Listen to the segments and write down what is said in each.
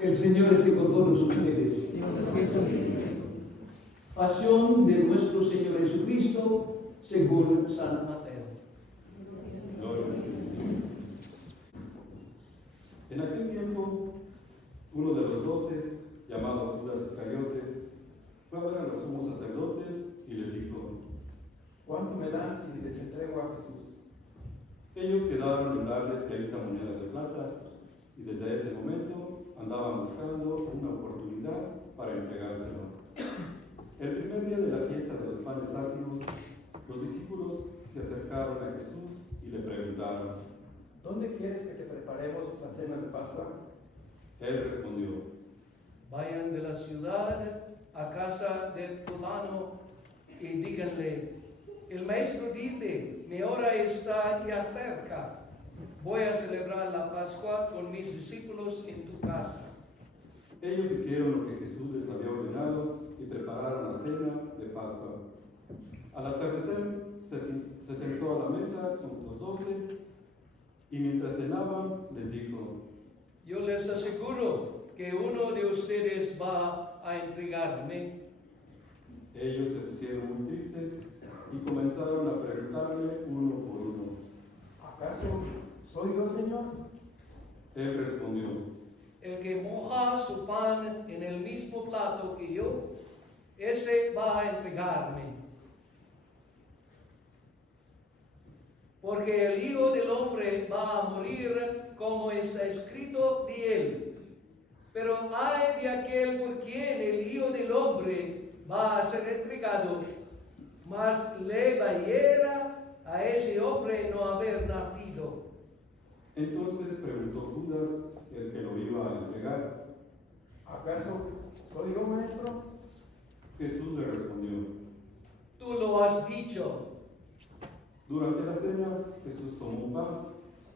El Señor esté con todos ustedes. Pasión de nuestro Señor Jesucristo según San Mateo. En aquel tiempo, uno de los 12, llamado Judas Iscariote, fue a ver a los sumos sacerdotes y les dijo: ¿Cuánto me dan si les entrego a Jesús? Ellos quedaron en darle 30 monedas de plata, y desde ese momento andaban buscando una oportunidad para entregárselo. El primer día de la fiesta de los panes ácidos, los discípulos se acercaron a Jesús y le preguntaron: ¿Dónde quieres que te preparemos la cena de Pascua? Él respondió: Vayan de la ciudad a casa del fulano y díganle: el maestro dice, mi hora está ya cerca. Voy a celebrar la Pascua con mis discípulos en tu casa. Ellos hicieron lo que Jesús les había ordenado y prepararon la cena de Pascua. Al atardecer se sentó a la mesa con los 12 y mientras cenaban les dijo: Yo les aseguro que uno de ustedes va a entregarme. Ellos se pusieron muy tristes y comenzaron a preguntarle uno por uno: ¿Acaso soy yo, Señor? Él respondió: El que moja su pan en el mismo plato que yo, ese va a entregarme. Porque el Hijo del Hombre va a morir como está escrito de él. Pero ay de aquel por quien el Hijo del Hombre va a ser entregado, mas le valiera a ese hombre no haber nacido. Entonces preguntó Judas, el que lo iba a entregar: ¿Acaso soy yo, maestro? Jesús le respondió: Tú lo has dicho. Durante la cena, Jesús tomó un pan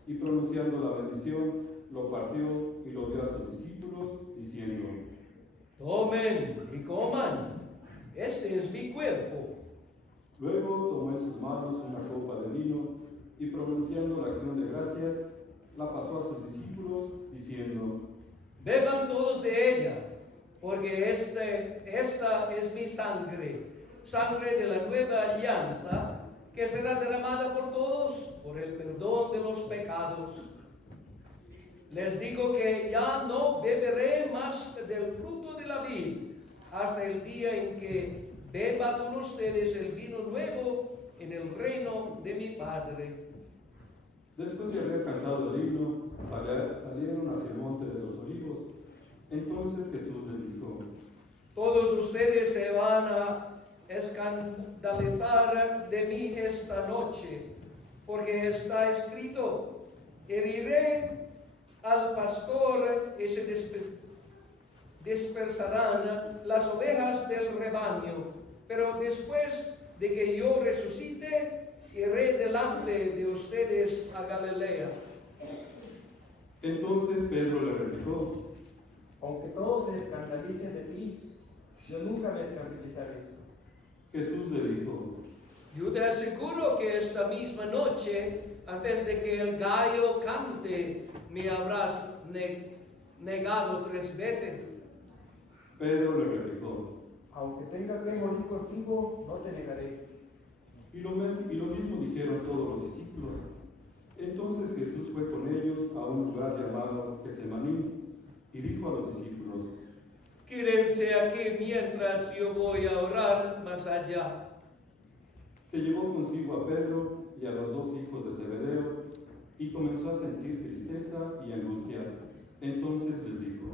y pronunciando la bendición, lo partió y lo dio a sus discípulos, diciendo: Tomen y coman, este es mi cuerpo. Luego tomó en sus manos una copa de vino y pronunciando la acción de gracias, la pasó a sus discípulos, diciendo: Beban todos de ella, porque esta es mi sangre, sangre de la nueva alianza, que será derramada por todos por el perdón de los pecados. Les digo que ya no beberé más del fruto de la vid, hasta el día en que beba con ustedes el vino nuevo en el reino de mi Padre. Después de haber cantado el himno, salieron hacia el monte de los olivos. Entonces Jesús les dijo: Todos ustedes se van a escandalizar de mí esta noche, porque está escrito: heriré al pastor y se dispersarán las ovejas del rebaño, pero después de que yo resucite, iré delante de ustedes a Galilea. Entonces Pedro le replicó: Aunque todos se escandalicen de ti, yo nunca me escandalizaré. Jesús le dijo: Yo te aseguro que esta misma noche, antes de que el gallo cante, me habrás negado 3 veces. Pedro le replicó: Aunque tenga que morir contigo, no te negaré. Y lo mismo dijeron todos los discípulos. Entonces Jesús fue con ellos a un lugar llamado Getsemaní y dijo a los discípulos: Quédense aquí mientras yo voy a orar más allá. Se llevó consigo a Pedro y a los 2 hijos de Zebedeo y comenzó a sentir tristeza y angustia. Entonces les dijo: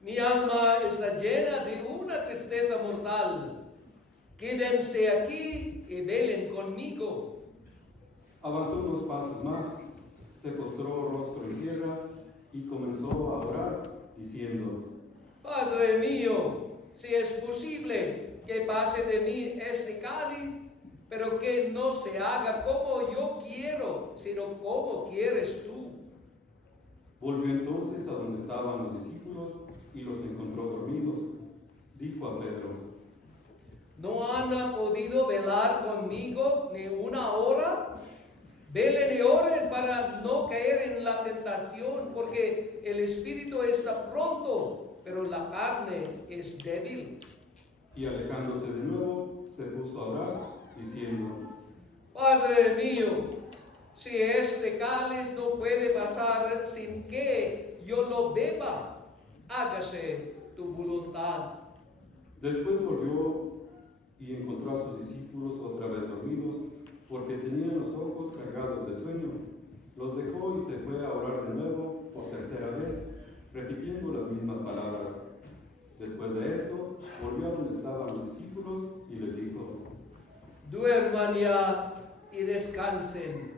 Mi alma está llena de una tristeza mortal. Quédense aquí y velen conmigo. Avanzó unos pasos más, se postró rostro en tierra y comenzó a orar, diciendo: Padre mío, si es posible que pase de mí este cáliz, pero que no se haga como yo quiero, sino como quieres tú. Volvió entonces a donde estaban los discípulos y los encontró dormidos. Dijo a Pedro: ¿No han podido velar conmigo ni una hora? Velen y oren para no caer en la tentación, porque el espíritu está pronto, pero la carne es débil. Y alejándose de nuevo, se puso a orar, diciendo: Padre mío, si este cáliz no puede pasar sin que yo lo beba, hágase tu voluntad. Después volvió y encontró a sus discípulos otra vez dormidos, porque tenían los ojos cargados de sueño. Los dejó y se fue a orar de nuevo por tercera vez, repitiendo las mismas palabras. Después de esto, volvió a donde estaban los discípulos y les dijo: Duerman ya y descansen.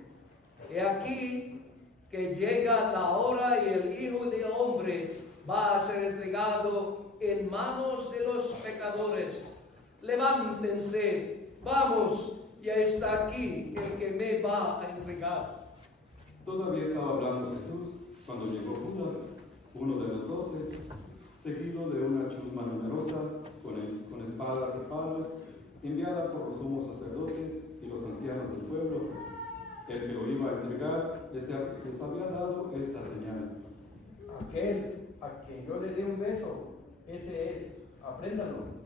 He aquí que llega la hora y el Hijo del Hombre va a ser entregado en manos de los pecadores. Levántense, vamos, ya está aquí el que me va a entregar. Todavía estaba hablando Jesús cuando llegó Judas, uno de los 12, seguido de una chusma numerosa, con espadas y palos, enviada por los sumos sacerdotes y los ancianos del pueblo. El que lo iba a entregar les había dado esta señal: Aquel a quien yo le dé un beso, ese es, apréndanlo.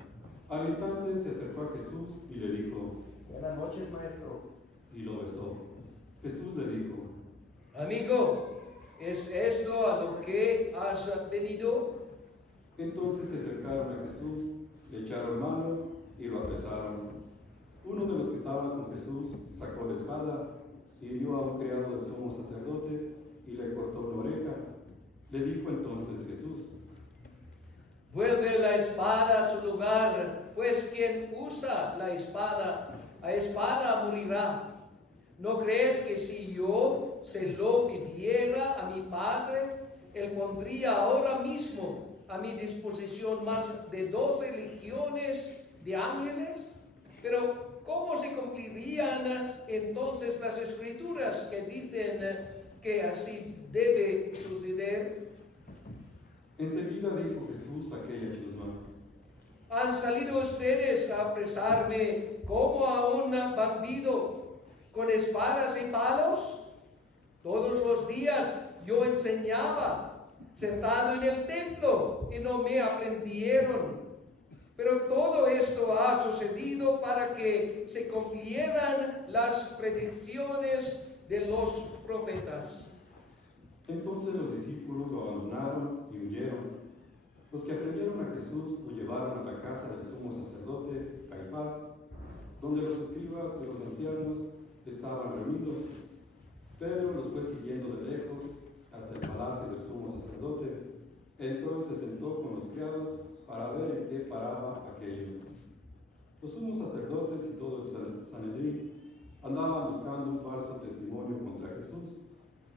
Al instante se acercó a Jesús y le dijo: Buenas noches, maestro. y lo besó. Jesús le dijo: Amigo, ¿es esto a lo que has venido? Entonces se acercaron a Jesús, le echaron mano y lo apresaron. Uno de los que estaban con Jesús sacó la espada, hirió a un criado del sumo sacerdote y le cortó una oreja. Le dijo entonces Jesús: Vuelve la espada a su lugar, pues quien usa la espada, a espada morirá. ¿No crees que si yo se lo pidiera a mi Padre, Él pondría ahora mismo a mi disposición más de 12 legiones de ángeles? Pero ¿cómo se cumplirían entonces las escrituras que dicen que así debe suceder? Enseguida dijo Jesús a aquella chusma: ¿Han salido ustedes a apresarme como a un bandido con espadas y palos? Todos los días yo enseñaba sentado en el templo y no me aprendieron. Pero todo esto ha sucedido para que se cumplieran las predicciones de los profetas. Entonces los discípulos lo abandonaron y huyeron. Los que aprendieron a Jesús lo llevaron a la casa del sumo sacerdote Caifás, donde los escribas y los ancianos estaban reunidos. Pedro los fue siguiendo de lejos hasta el palacio del sumo sacerdote. Entró y se sentó con los criados para ver en qué paraba aquello. Los sumos sacerdotes y todo el Sanedrín andaban buscando un falso testimonio contra Jesús,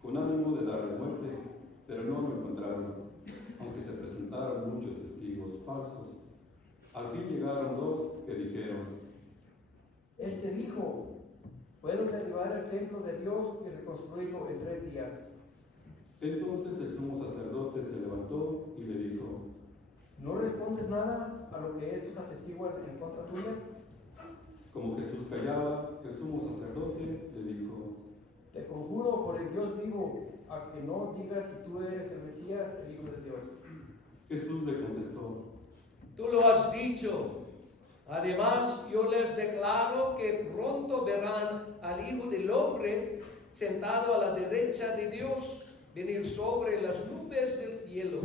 con ánimo de darle muerte, pero no lo encontraron, aunque se presentaron muchos testigos falsos. Al fin llegaron 2 que dijeron: Este dijo: puedo derribar el templo de Dios y reconstruirlo en 3 días. Entonces el sumo sacerdote se levantó y le dijo: ¿No respondes nada a lo que estos atestiguan en contra tuya? Como Jesús callaba, el sumo sacerdote le dijo: Te conjuro por el Dios vivo, a que no digas si tú eres el Mesías, el Hijo de Dios. Jesús le contestó: Tú lo has dicho. Además, yo les declaro que pronto verán al Hijo del Hombre sentado a la derecha de Dios, venir sobre las nubes del cielo.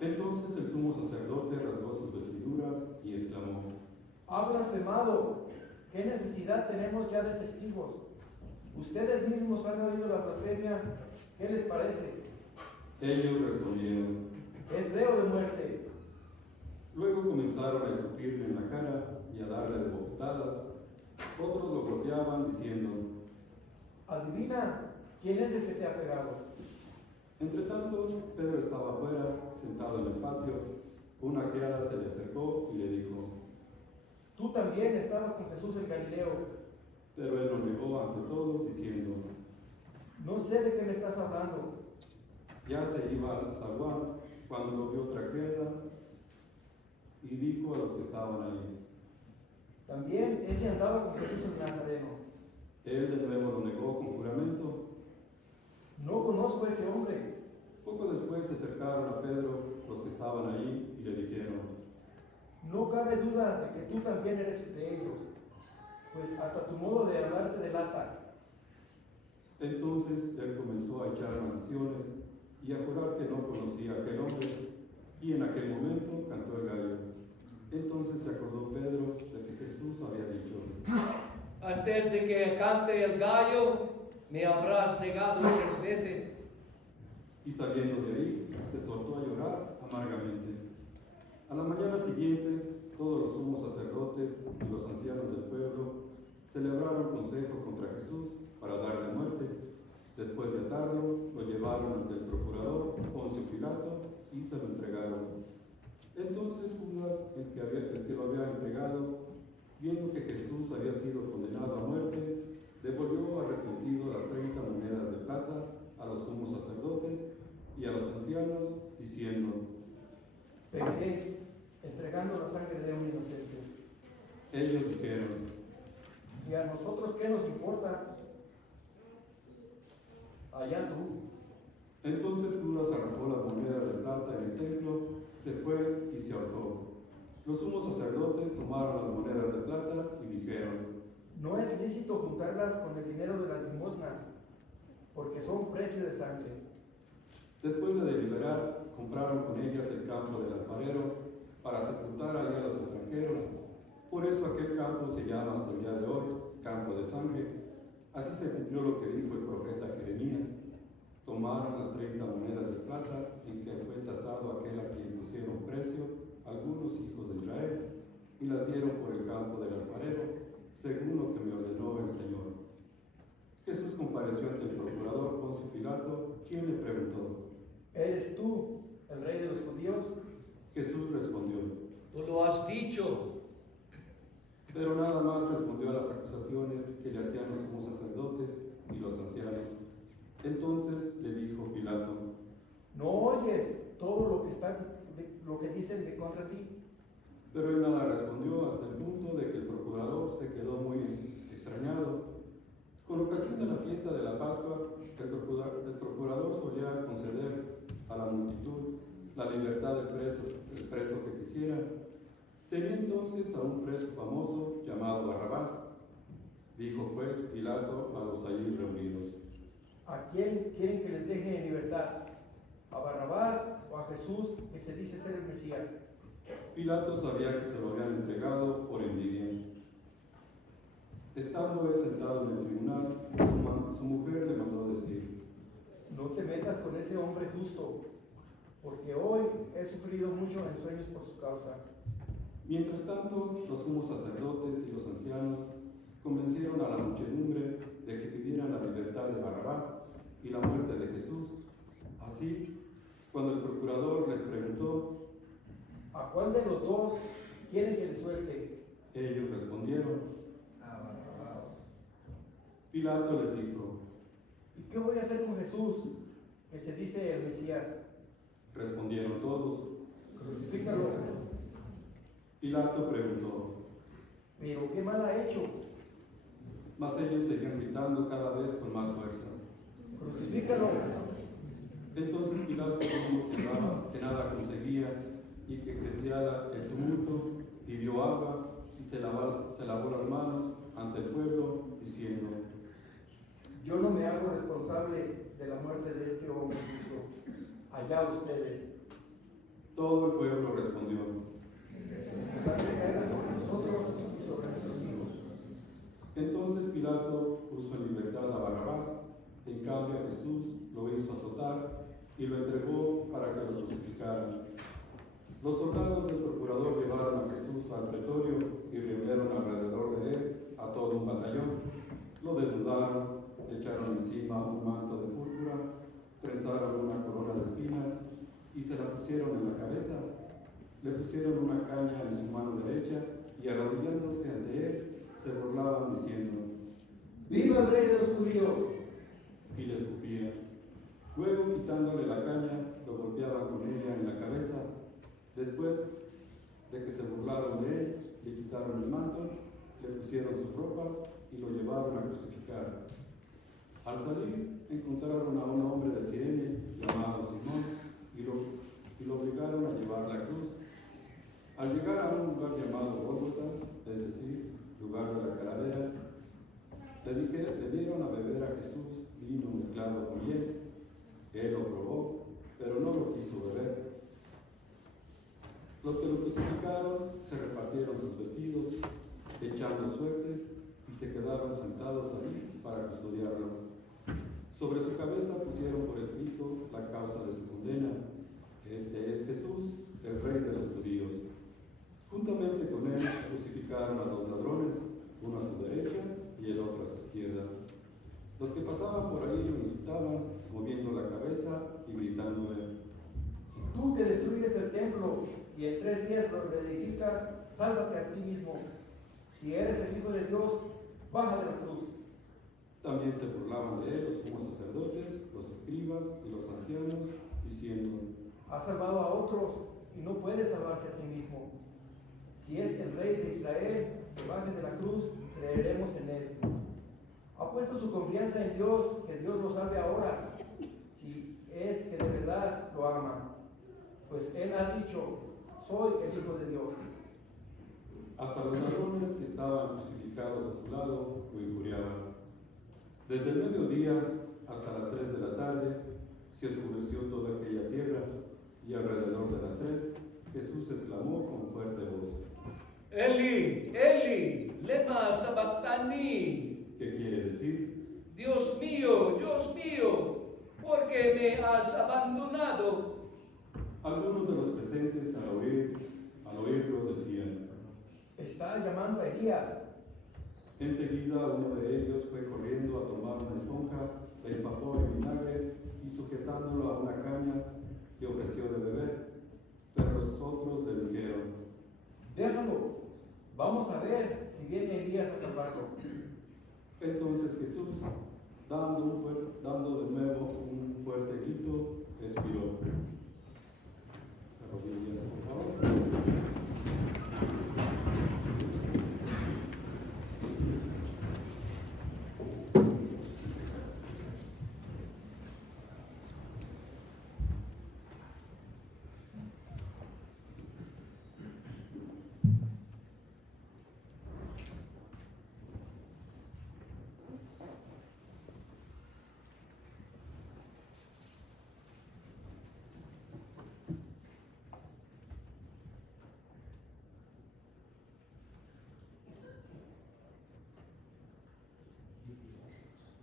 Entonces el sumo sacerdote rasgó sus vestiduras y exclamó: Ha blasfemado. ¿Qué necesidad tenemos ya de testigos? Ustedes mismos han oído la blasfemia. ¿Qué les parece? Ellos respondieron: Es reo de muerte. Luego comenzaron a escupirle en la cara y a darle de bofetadas. Otros lo golpeaban diciendo: Adivina, ¿quién es el que te ha pegado? Entretanto, Pedro estaba afuera, sentado en el patio. Una criada se le acercó y le dijo: Tú también estabas con Jesús el Galileo. Pero él lo negó ante todos, diciendo: No sé de qué me estás hablando. Ya se iba al zaguán cuando lo vio otra criada y dijo a los que estaban ahí: También ese andaba con Jesús el Nazareno. Él de nuevo lo negó con juramento. No conozco a ese hombre. Poco después se acercaron a Pedro los que estaban ahí y le dijeron: No cabe duda de que tú también eres de ellos, pues hasta tu modo de hablar te delata. Entonces él comenzó a echar maldiciones y a jurar que no conocía a aquel hombre, y en aquel momento cantó el gallo. Entonces se acordó Pedro de que Jesús había dicho: Antes de que cante el gallo, me habrás negado 3 veces. Y saliendo de ahí, se soltó a llorar amargamente. A la mañana siguiente, todos los sumos sacerdotes y los ancianos del pueblo celebraron consejo contra Jesús para darle muerte. Después de atarlo, lo llevaron ante el procurador Poncio Pilato y se lo entregaron. Entonces Judas, el que lo había entregado, viendo que Jesús había sido condenado a muerte, devolvió arrepentido las 30 monedas de plata a los sumos sacerdotes y a los ancianos, diciendo: Pequé, entregando la sangre de un inocente. Ellos dijeron: ¿Y a nosotros qué nos importa? Allá tú. Entonces Judas arrojó las monedas de plata en el templo, se fue y se ahorcó. Los sumos sacerdotes tomaron las monedas de plata y dijeron: No es lícito juntarlas con el dinero de las limosnas, porque son precio de sangre. Después de deliberar, compraron con ellas el campo del alfarero para sepultar allí a los extranjeros. Por eso aquel campo se llama hasta el día de hoy campo de sangre. Así se cumplió lo que dijo el profeta Jeremías. Tomaron las 30 monedas de plata en que fue tasado aquel a quien pusieron precio algunos hijos de Israel, y las dieron por el campo del alfarero, según lo que me ordenó el Señor. Jesús compareció ante el procurador Poncio Pilato, quien le preguntó: ¿Eres tú el rey de los judíos? Jesús respondió: Tú lo has dicho. Pero nada más respondió a las acusaciones que le hacían los sumos sacerdotes y los ancianos. Entonces le dijo Pilato: ¿No oyes todo lo que dicen de contra ti? Pero él nada respondió, hasta el punto de que el procurador se quedó muy extrañado. Con ocasión de la fiesta de la Pascua, el procurador solía conceder a la multitud la libertad del preso que quisiera. Tenía entonces a un preso famoso llamado Barrabás. Dijo pues Pilato a los allí reunidos: ¿A quién quieren que les deje en libertad? ¿A Barrabás o a Jesús, que se dice ser el Mesías? Pilato sabía que se lo habían entregado por envidia. Estando él sentado en el tribunal, su mujer le mandó decir: No te metas con ese hombre justo, porque hoy he sufrido mucho en sueños por su causa. Mientras tanto, los sumos sacerdotes y los ancianos convencieron a la muchedumbre de que pidieran la libertad de Barrabás y la muerte de Jesús. Así, cuando el procurador les preguntó: ¿A cuál de los dos quieren que le suelte? Ellos respondieron: A Barrabás. Pilato les dijo: ¿Y qué voy a hacer con Jesús, que se dice el Mesías? Respondieron todos. Crucifícalo. Pilato preguntó: ¿Pero qué mal ha hecho? Mas ellos seguían gritando cada vez con más fuerza: Crucifícalo. Entonces Pilato dijo que nada conseguía y que crecía el tumulto, pidió agua y se lavó las manos ante el pueblo, diciendo: Yo no me hago responsable de la muerte de este hombre justo. Allá ustedes. Todo el pueblo respondió. Sangre caiga sobre nosotros y sobre nuestros hijos. Entonces Pilato puso en libertad a Barrabás, en cambio a Jesús lo hizo azotar y lo entregó para que lo crucificaran. Los soldados del procurador llevaron a Jesús al pretorio y reunieron alrededor de él a todo un batallón. Lo desnudaron, le echaron encima un manto de púrpura, trenzaron una corona de espinas y se la pusieron en la cabeza. Le pusieron una caña en su mano derecha y arrodillándose ante él, se burlaban diciendo: ¡Viva el rey de los judíos! Y le escupían. Luego, quitándole la caña, lo golpeaban con ella en la cabeza. Después de que se burlaron de él, le quitaron el manto, le pusieron sus ropas y lo llevaron a crucificar. Al salir, encontraron a un hombre de Cirene llamado Simón y lo obligaron a llevar la cruz. Al llegar a un lugar llamado Gólgota, es decir, lugar de la calavera, le dieron a beber a Jesús vino mezclado con hiel. Él lo probó, pero no lo quiso beber. Los que lo crucificaron se repartieron sus vestidos, echando suertes, y se quedaron sentados allí para custodiarlo. Sobre su cabeza pusieron por escrito la causa de su condena: este es Jesús, el Rey de los judíos. Juntamente con él crucificaron a 2 ladrones, uno a su derecha y el otro a su izquierda. Los que pasaban por ahí lo insultaban, moviendo la cabeza y gritándole: Tú que destruyes el templo y en 3 días lo reedificas, sálvate a ti mismo. Si eres el Hijo de Dios, baja de la cruz. También se burlaban de él los sumos sacerdotes, los escribas y los ancianos, diciendo: Ha salvado a otros y no puede salvarse a sí mismo. Si es el Rey de Israel, que baje de la cruz, creeremos en él. Ha puesto su confianza en Dios, que Dios lo salve ahora, si es que de verdad lo ama. Pues él ha dicho: soy el Hijo de Dios. Hasta los ladrones que estaban crucificados a su lado lo injuriaban. Desde el mediodía hasta las 3 de la tarde se oscureció toda aquella tierra, y alrededor de las 3 Jesús exclamó con fuerte voz: Eli, Eli, lema sabactani. ¿Qué quiere decir? Dios mío, ¿por qué me has abandonado? Algunos de los presentes al oírlo decían: Está llamando a Elías. Enseguida uno de ellos fue corriendo a tomar una esponja, la empapó en vinagre y sujetándolo a una caña le ofreció de beber. Pero los otros le dijeron: Déjalo, vamos a ver si viene Elías a salvarlo. Entonces Jesús, dando de nuevo un fuerte grito, expiró. Arrodíllense, por favor.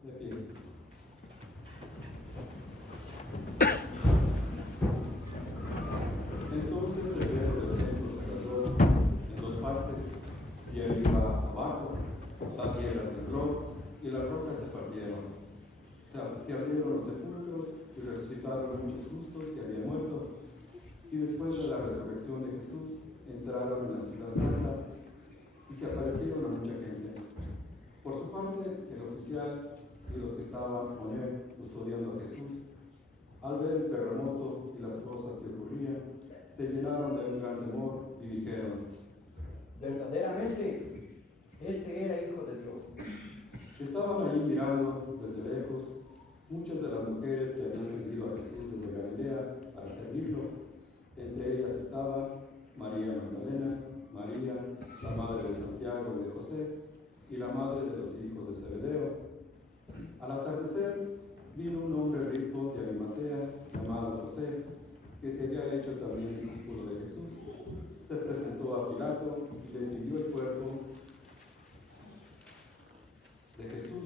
De pie. Entonces el velo del templo se rasgó en 2 partes, y arriba abajo la tierra tembló y las rocas se partieron. Se abrieron los sepulcros y resucitaron muchos justos que habían muerto, y después de la resurrección de Jesús entraron en la ciudad santa y se aparecieron a mucha gente. Por su parte, el oficial y los que estaban con él custodiando a Jesús, al ver el terremoto y las cosas que ocurrían, se llenaron de un gran temor y dijeron: Verdaderamente, este era Hijo de Dios. Estaban allí mirando desde lejos muchas de las mujeres que habían seguido a Jesús desde Galilea para servirlo. Entre ellas estaba María Magdalena, María, la madre de Santiago y de José, y la madre de los hijos de Zebedeo. Al atardecer vino un hombre rico de Arimatea llamado José, que se había hecho también discípulo de Jesús. Se presentó a Pilato y le pidió el cuerpo de Jesús,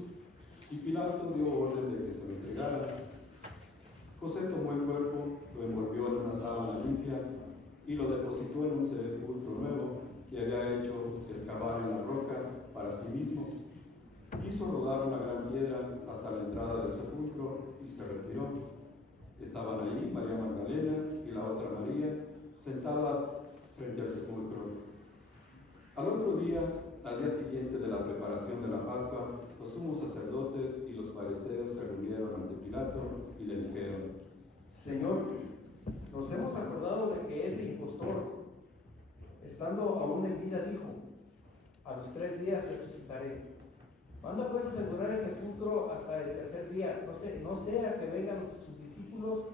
y Pilato dio orden de que se lo entregara. José tomó el cuerpo, lo envolvió en una sábana limpia y lo depositó en un sepulcro nuevo que había hecho excavar en la roca para sí mismo. Hizo rodar una gran piedra hasta la entrada del sepulcro y se retiró. Estaban allí María Magdalena y la otra María, sentada frente al sepulcro. Al día siguiente de la preparación de la Pascua, los sumos sacerdotes y los fariseos se reunieron ante Pilato y le dijeron: Señor, nos hemos acordado de que ese impostor, estando aún en vida, dijo: a los 3 días resucitaré. Manda pues asegurar el sepulcro hasta el tercer día, no sea que vengan sus discípulos,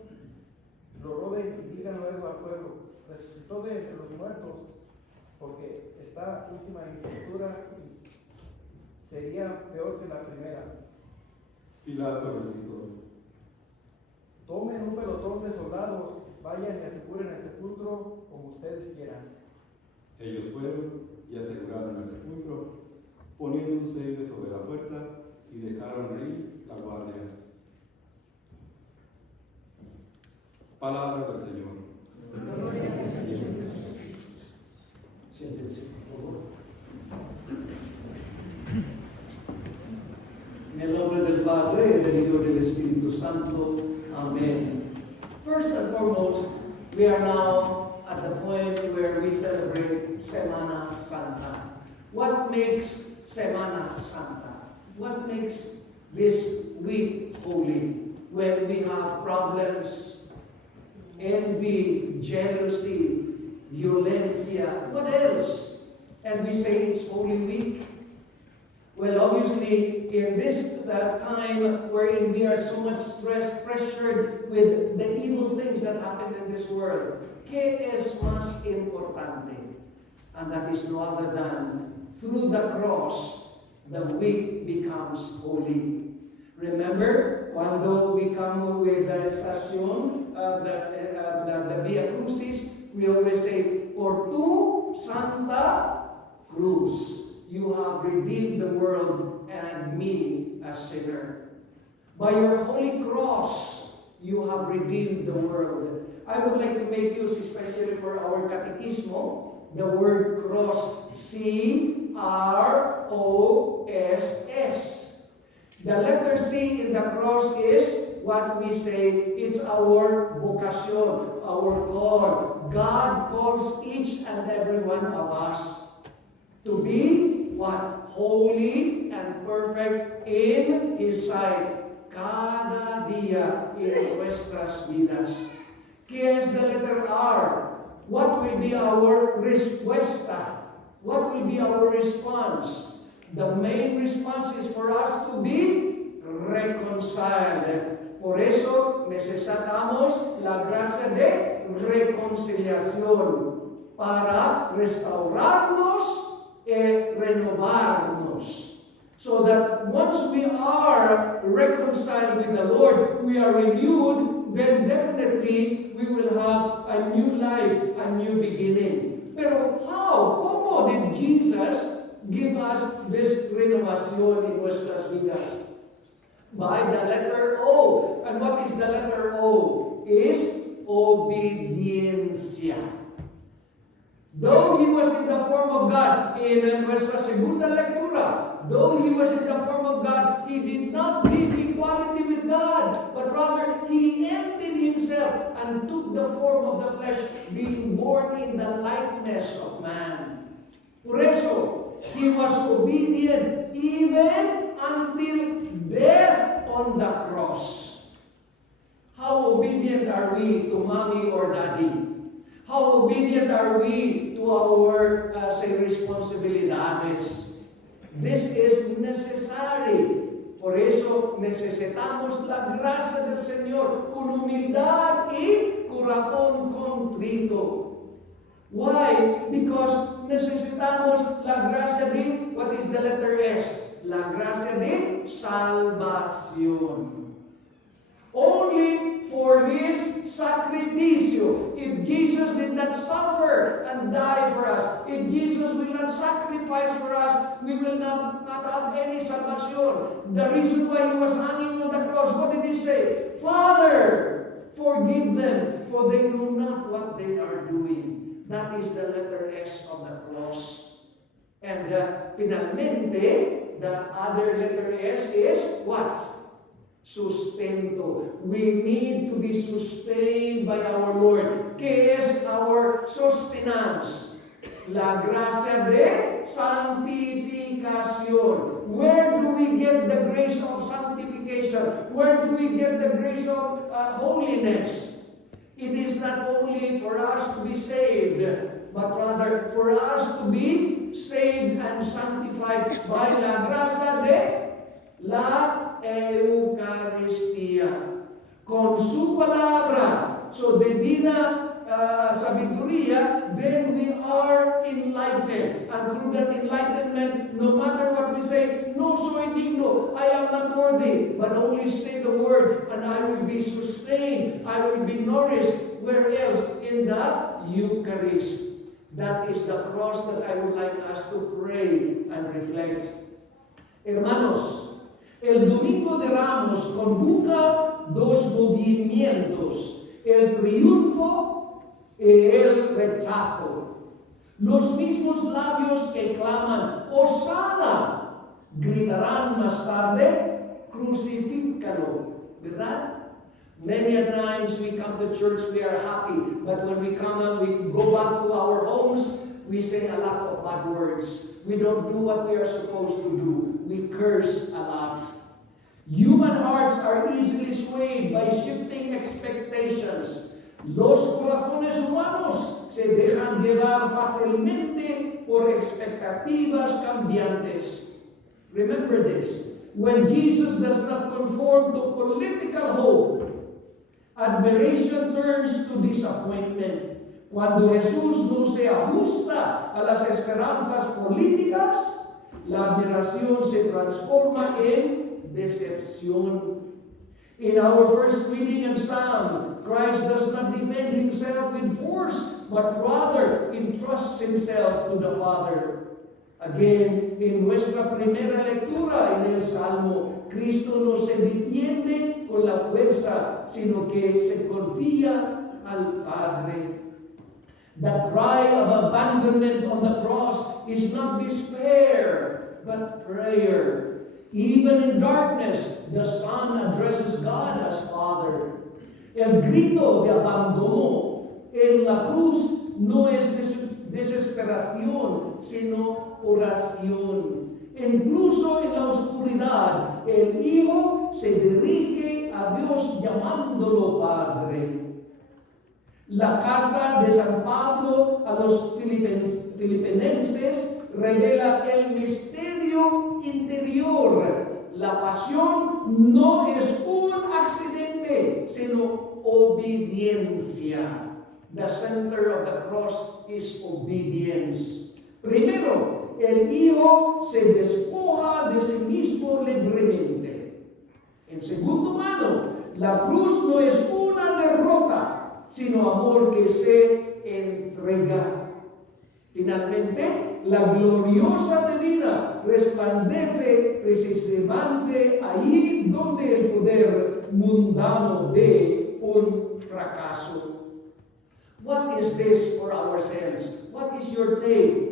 lo roben y digan luego al pueblo, resucitó de entre los muertos, porque esta última impostura sería peor que la primera. Pilato replicó: Tomen un pelotón de soldados, vayan y aseguren el sepulcro como ustedes quieran. Ellos fueron y aseguraron el sepulcro, poniendo un sello sobre la puerta y dejaron ir la guardia. Palabra del Señor. Siéntense, por favor. En el nombre del Padre, del Hijo y del Espíritu Santo. Amén. First and foremost, we are now at the point where we celebrate Semana Santa. What makes Semana Santa? What makes this week holy? When we have problems, envy, jealousy, violencia, what else? And we say it's Holy Week. Well, obviously, in this time wherein we are so much stressed, pressured with the evil things that happen in this world, ¿qué es más importante? And that is no other than through the cross, the week becomes holy. Remember, cuando we come with the estación, the Via Crucis, we always say, por tu Santa Cruz, you have redeemed the world and me as sinner. By your holy cross, you have redeemed the world. I would like to make use, especially for our catecismo, the word cross, C-R-O-S-S. The letter C in the cross is what we say, it's our vocation, our call. God calls each and every one of us to be what? Holy and perfect in His sight. Cada día en nuestras vidas. ¿Qué es the letter R? What will be our respuesta? What will be our response? The main response is for us to be reconciled. Por eso necesitamos la gracia de reconciliación para restaurarnos y renovarnos. So that once we are reconciled with the Lord, we are renewed, then definitely we will have a new life, a new beginning. Pero how? ¿Cómo did Jesus give us this renovación en nuestras vidas? By the letter O. And what is the letter O? Is obediencia. Though He was in the form of God, in nuestra segunda lectura, though He was in the form of God, He did not leave equality with God, but rather He emptied Himself and took the form of the flesh, being born in the likeness of man. Por eso, He was obedient even until death on the cross. How obedient are we to mommy or daddy? How obedient are we to our, responsabilidades? This is necessary. Por eso necesitamos la gracia del Señor con humildad y corazón contrito. Why? Because necesitamos la gracia de, what is the letter S? La gracia de salvación. Only for His sacrificio. If Jesus did not suffer and die for us, if Jesus will not sacrifice for us, we will not have any salvation. The reason why He was hanging on the cross, what did He say? Father, forgive them, for they know not what they are doing. That is the letter S of the cross. And finalmente, the other letter S is what? Sustento. We need to be sustained by our Lord. ¿Qué es our sustenance? La gracia de santificación. Where do we get the grace of sanctification? Where do we get the grace of holiness? It is not only for us to be saved, but rather for us to be saved and sanctified by la gracia de la Eucaristía. Con su palabra, su divina sabiduría, then we are enlightened. And through that enlightenment, no matter what we say, no soy digno, I am not worthy, but only say the word, and I will be sustained, I will be nourished. Where else? In the Eucharist. That is the cross that I would like us to pray and reflect. Hermanos, el Domingo de Ramos conjuga dos movimientos, el triunfo y el rechazo. Los mismos labios que claman, Hosana, gritarán más tarde, crucifícalo, ¿verdad? Many a times we come to church, we are happy, but when we come and we go back to our homes, we say a lot of bad words. We don't do what we are supposed to do. We curse a lot. Human hearts are easily swayed by shifting expectations. Los corazones humanos se dejan llevar fácilmente por expectativas cambiantes. Remember this. When Jesus does not conform to political hope, admiration turns to disappointment. Cuando Jesús no se ajusta a las esperanzas políticas, la admiración se transforma en decepción. In our first reading and psalm, Christ does not defend himself with force, but rather entrusts himself to the Father. Again, en nuestra primera lectura en el Salmo, Cristo no se defiende con la fuerza, sino que se confía al Padre. The cry of abandonment on the cross is not despair, but prayer. Even in darkness, the Son addresses God as Father. El grito de abandono en la cruz no es desesperación, sino oración. Incluso en la oscuridad, el Hijo se dirige a Dios llamándolo Padre. La carta de San Pablo a los filipenses revela el misterio interior. La pasión no es un accidente, sino obediencia. The center of the cross is obedience. Primero, el Hijo se despoja de sí mismo libremente. En segundo mano, la cruz no es una derrota, sino amor que se entrega. Finalmente, la gloriosa divina resplandece precisamente ahí donde el poder mundano ve un fracaso. What is this for ourselves? What is your take?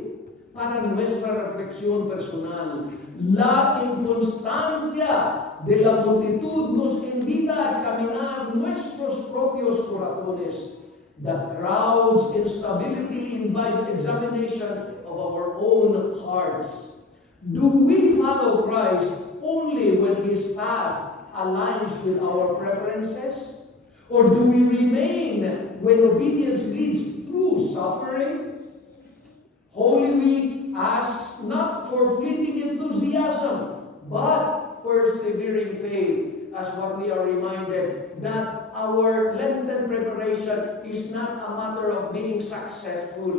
Para nuestra reflexión personal, la inconstancia de la multitud nos invita a examinar nuestros propios corazones. The crowd's instability invites examination of our own hearts. Do we follow Christ only when his path aligns with our preferences? Or do we remain when obedience leads through suffering? Holy Week asks not for fleeting enthusiasm, but persevering faith, as what we are reminded that our Lenten preparation is not a matter of being successful,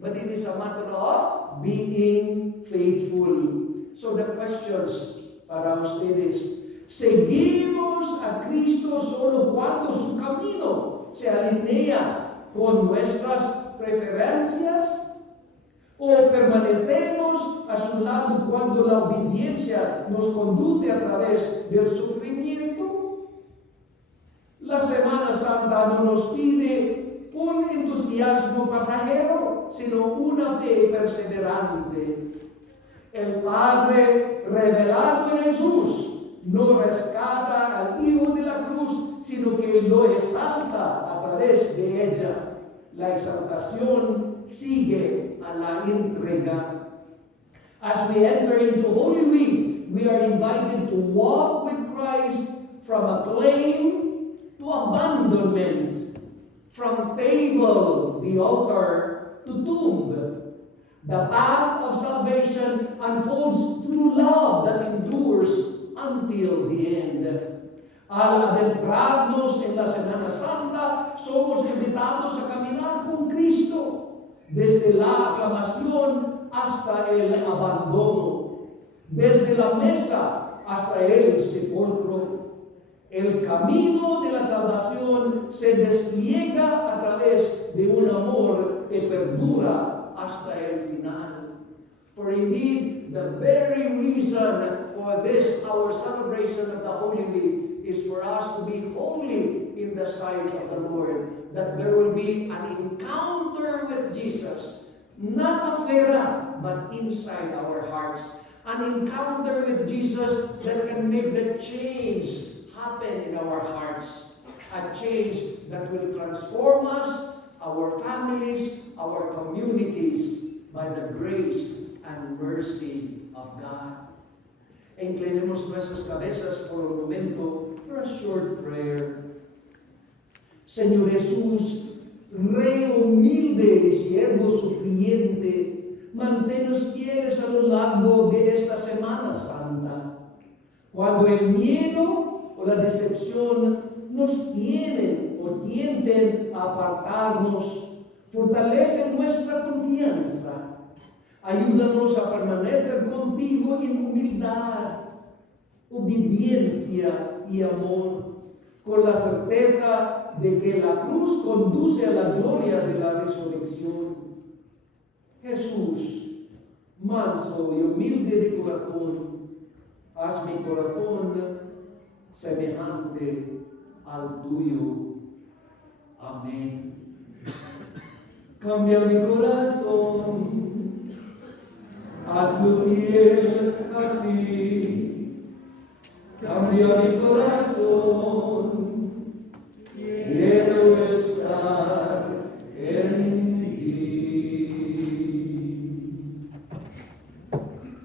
but it is a matter of being faithful. So the questions para ustedes: ¿seguimos a Cristo solo cuando su camino se alinea con nuestras preferencias? ¿O permanecemos a su lado cuando la obediencia nos conduce a través del sufrimiento? La Semana Santa no nos pide un entusiasmo pasajero, sino una fe perseverante. El Padre revelado en Jesús no rescata al Hijo de la cruz, sino que lo exalta a través de ella. La exaltación sigue a la entrega. As we enter into Holy Week, we are invited to walk with Christ from acclaim to abandonment, from table, the altar, to tomb. The path of salvation unfolds through love that endures until the end. Al adentrarnos en la Semana Santa, somos invitados a caminar con Cristo, desde la aclamación hasta el abandono, desde la mesa hasta el sepulcro. El camino de la salvación se despliega a través de un amor que perdura hasta el final. For indeed, the very reason for this, our celebration of the Holy Week, is for us to be holy in the sight of the Lord, that there will be an encounter with Jesus, not a fera, but inside our hearts. An encounter with Jesus that can make the change happen in our hearts. A change that will transform us, our families, our communities, by the grace and mercy of God. Inclinemos nuestras cabezas por un momento for a short prayer. Señor Jesús, Rey humilde y siervo sufriente, manténnos fieles a lo largo de esta Semana Santa. Cuando el miedo o la decepción nos tienen o tienden a apartarnos, fortalece nuestra confianza. Ayúdanos a permanecer contigo en humildad, obediencia y amor, con la certeza de que la cruz conduce a la gloria de la resurrección. Jesús, manso y humilde de corazón, haz mi corazón semejante al tuyo. Amén. Cambia mi corazón, hazlo fiel a ti. Cambia mi corazón, quiero estar en ti.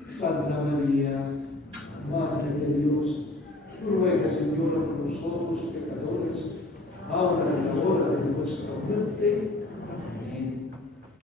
Santa María, Madre de Dios, ruega, Señor, por nosotros pecadores, ahora